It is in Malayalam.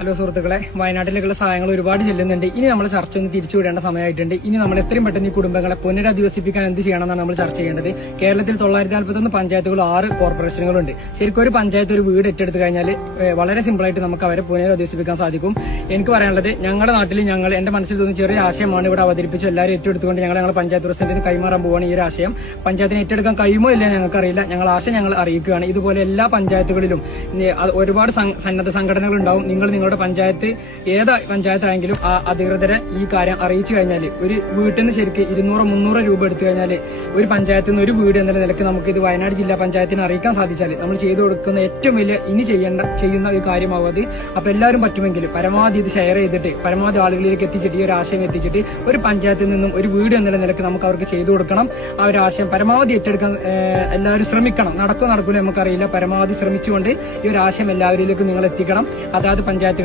ഹലോ സുഹൃത്തുക്കളെ, വയനാട്ടിലേക്കുള്ള സഹായങ്ങൾ ഒരുപാട് ചെല്ലുന്നുണ്ട്. ഇനി നമ്മൾ ചർച്ച ഒന്ന് തിരിച്ചുവിടേണ്ട സമയമായിട്ടുണ്ട്. ഇനി നമ്മൾ എത്രയും പെട്ടെന്ന് ഈ കുടുംബങ്ങളെ പുനരധിവസിപ്പിക്കാൻ എന്ത് ചെയ്യണമെന്നാണ് നമ്മൾ ചർച്ച ചെയ്യേണ്ടത്. കേരളത്തിൽ 941 പഞ്ചായത്തുകളും 6 കോർപ്പറേഷനുകളുണ്ട്. ശരിക്കും ഒരു പഞ്ചായത്ത് ഒരു വീട് ഏറ്റെടുത്ത് കഴിഞ്ഞാൽ വളരെ സിമ്പിളായിട്ട് നമുക്ക് അവരെ പുനരധിവസിപ്പിക്കാൻ സാധിക്കും. എനിക്ക് പറയാനുള്ളത്, ഞങ്ങളുടെ നാട്ടിൽ എന്റെ മനസ്സിൽ തോന്നുന്ന ചെറിയ ആശയമാണ് ഇവിടെ അവതരിപ്പിച്ച് എല്ലാവരും ഏറ്റെടുത്തുകൊണ്ട് ഞങ്ങളുടെ പഞ്ചായത്ത് പ്രസിഡന്റിന് കൈമാറാൻ പോവുകയാണ്. ഈ ഒരു ആശയം പഞ്ചായത്തിന് ഏറ്റെടുക്കാൻ കഴിയുമോ ഇല്ല ഞങ്ങൾക്കറിയില്ല. ഞങ്ങൾ അറിയിക്കുകയാണ്. ഇതുപോലെ എല്ലാ പഞ്ചായത്തുകളിലും ഒരുപാട് സന്നദ്ധ സംഘടനകൾ ഉണ്ടാവും. നിങ്ങളുടെ പഞ്ചായത്ത് ഏത് പഞ്ചായത്തായെങ്കിലും ആ അധികൃതരെ ഈ കാര്യം അറിയിച്ചു കഴിഞ്ഞാൽ ഒരു വീട്ടിൽ നിന്ന് ശരിക്കും 200-300 രൂപ എടുത്തു കഴിഞ്ഞാൽ ഒരു പഞ്ചായത്തിൽ നിന്ന് ഒരു വീട് എന്ന നിലയ്ക്ക് നമുക്ക് ഇത് വയനാട് ജില്ലാ പഞ്ചായത്തിന് അറിയിക്കാൻ സാധിച്ചാൽ നമ്മൾ ചെയ്തു കൊടുക്കുന്ന ഏറ്റവും വലിയ ഇനി ചെയ്യുന്ന ഒരു കാര്യമാവും അത്. അപ്പൊ എല്ലാവരും പറ്റുമെങ്കിൽ പരമാവധി ഇത് ഷെയർ ചെയ്തിട്ട് പരമാവധി ആളുകളിലേക്ക് എത്തിച്ചിട്ട് ഈ ഒരു ആശയം എത്തിച്ചിട്ട് ഒരു പഞ്ചായത്തിൽ നിന്നും ഒരു വീട് എന്നുള്ള നിലയ്ക്ക് നമുക്ക് അവർക്ക് ചെയ്തു കൊടുക്കണം. ആ ഒരു ആശയം പരമാവധി ഏറ്റെടുക്കാൻ എല്ലാവരും ശ്രമിക്കണം. നടക്കൂല നമുക്കറിയില്ല. പരമാവധി ശ്രമിച്ചുകൊണ്ട് ഈ ഒരു ആശയം എല്ലാവരിലേക്കും നിങ്ങൾ എത്തിക്കണം. അതായത് പഞ്ചായത്ത്